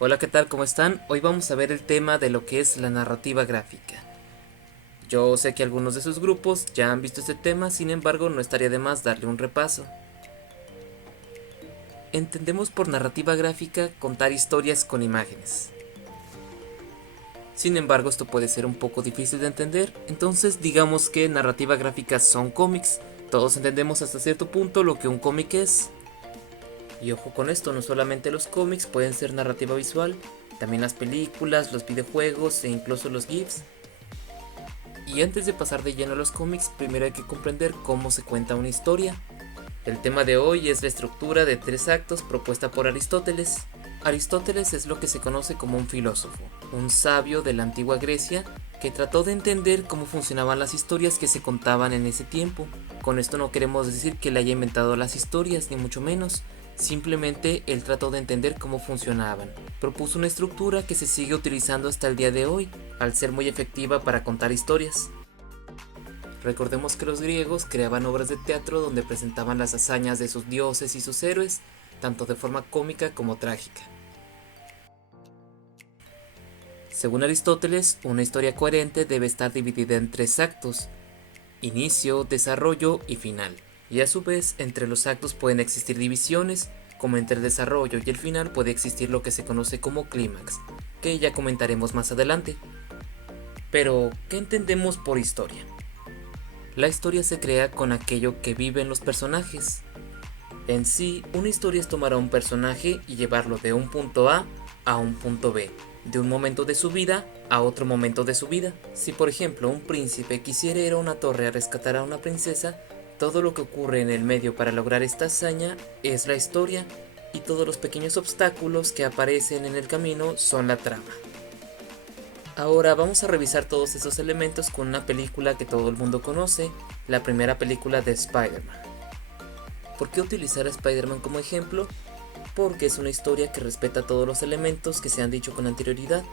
Hola, ¿qué tal? ¿Cómo están? Hoy vamos a ver el tema de lo que es la narrativa gráfica. Yo sé que algunos de sus grupos ya han visto este tema, sin embargo no estaría de más darle un repaso. Entendemos por narrativa gráfica contar historias con imágenes. Sin embargo, esto puede ser un poco difícil de entender, entonces digamos que narrativa gráfica son cómics. Todos entendemos hasta cierto punto lo que un cómic es. Y ojo con esto, no solamente los cómics pueden ser narrativa visual, también las películas, los videojuegos e incluso los GIFs. Y antes de pasar de lleno a los cómics, primero hay que comprender cómo se cuenta una historia. El tema de hoy es la estructura de 3 actos propuesta por Aristóteles. Aristóteles es lo que se conoce como un filósofo, un sabio de la antigua Grecia que trató de entender cómo funcionaban las historias que se contaban en ese tiempo. Con esto no queremos decir que él haya inventado las historias, ni mucho menos. Simplemente él trató de entender cómo funcionaban. Propuso una estructura que se sigue utilizando hasta el día de hoy, al ser muy efectiva para contar historias. Recordemos que los griegos creaban obras de teatro donde presentaban las hazañas de sus dioses y sus héroes, tanto de forma cómica como trágica. Según Aristóteles, una historia coherente debe estar dividida en 3 actos: inicio, desarrollo y final. Y a su vez, entre los actos pueden existir divisiones, como entre el desarrollo y el final puede existir lo que se conoce como clímax, que ya comentaremos más adelante. Pero, ¿qué entendemos por historia? La historia se crea con aquello que viven los personajes. En sí, una historia es tomar a un personaje y llevarlo de un punto a un punto B, de un momento de su vida a otro momento de su vida. Si por ejemplo un príncipe quisiera ir a una torre a rescatar a una princesa, todo lo que ocurre en el medio para lograr esta hazaña es la historia, y todos los pequeños obstáculos que aparecen en el camino son la trama. Ahora vamos a revisar todos esos elementos con una película que todo el mundo conoce, la primera película de Spider-Man. ¿Por qué utilizar a Spider-Man como ejemplo? Porque es una historia que respeta todos los elementos que se han dicho con anterioridad.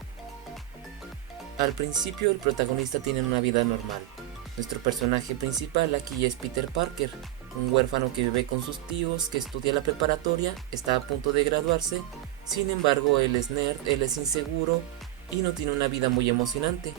Al principio el protagonista tiene una vida normal. Nuestro personaje principal aquí es Peter Parker, un huérfano que vive con sus tíos, que estudia la preparatoria, está a punto de graduarse. Sin embargo, él es nerd, él es inseguro y no tiene una vida muy emocionante,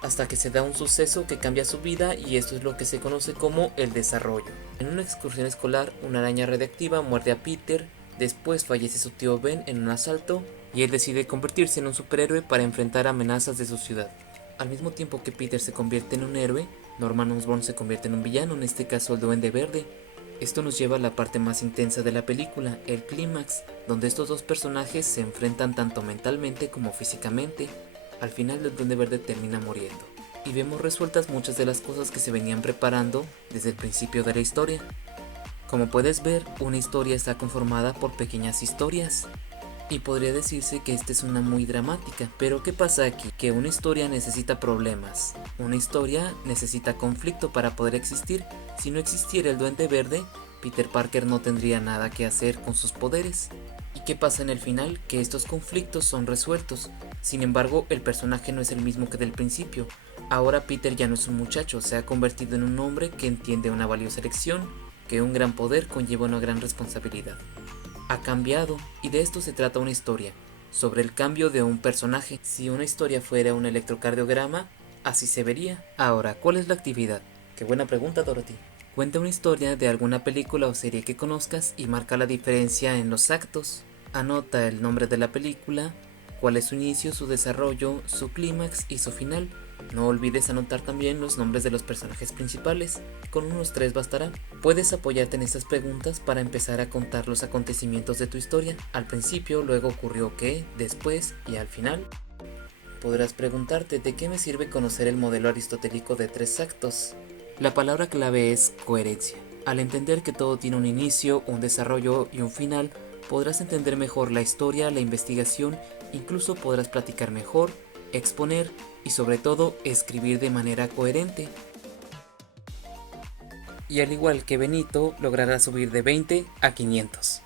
hasta que se da un suceso que cambia su vida, y esto es lo que se conoce como el desarrollo. En una excursión escolar, una araña radiactiva muerde a Peter, después fallece su tío Ben en un asalto, y él decide convertirse en un superhéroe para enfrentar amenazas de su ciudad. Al mismo tiempo que Peter se convierte en un héroe, Norman Osborn se convierte en un villano, en este caso el Duende Verde. Esto nos lleva a la parte más intensa de la película, el clímax, donde estos dos personajes se enfrentan tanto mentalmente como físicamente. Al final el Duende Verde termina muriendo, y vemos resueltas muchas de las cosas que se venían preparando desde el principio de la historia. Como puedes ver, una historia está conformada por pequeñas historias, y podría decirse que esta es una muy dramática. Pero ¿qué pasa aquí? Que una historia necesita problemas, una historia necesita conflicto para poder existir. Si no existiera el Duende Verde, Peter Parker no tendría nada que hacer con sus poderes. ¿Y qué pasa en el final? Que estos conflictos son resueltos. Sin embargo, el personaje no es el mismo que del principio. Ahora Peter ya no es un muchacho, se ha convertido en un hombre que entiende una valiosa lección, que un gran poder conlleva una gran responsabilidad. Ha cambiado, y de esto se trata una historia, sobre el cambio de un personaje. Si una historia fuera un electrocardiograma, así se vería. Ahora, ¿cuál es la actividad? Qué buena pregunta, Dorothy. Cuenta una historia de alguna película o serie que conozcas y marca la diferencia en los actos. Anota el nombre de la película, cuál es su inicio, su desarrollo, su clímax y su final. No olvides anotar también los nombres de los personajes principales, con unos 3 bastará. Puedes apoyarte en estas preguntas para empezar a contar los acontecimientos de tu historia. Al principio, luego ocurrió qué, después y al final. Podrás preguntarte de qué me sirve conocer el modelo aristotélico de 3 actos. La palabra clave es coherencia. Al entender que todo tiene un inicio, un desarrollo y un final, podrás entender mejor la historia, la investigación, incluso podrás platicar mejor, exponer y sobre todo escribir de manera coherente. Y al igual que Benito, lograrás subir de 20 a 500.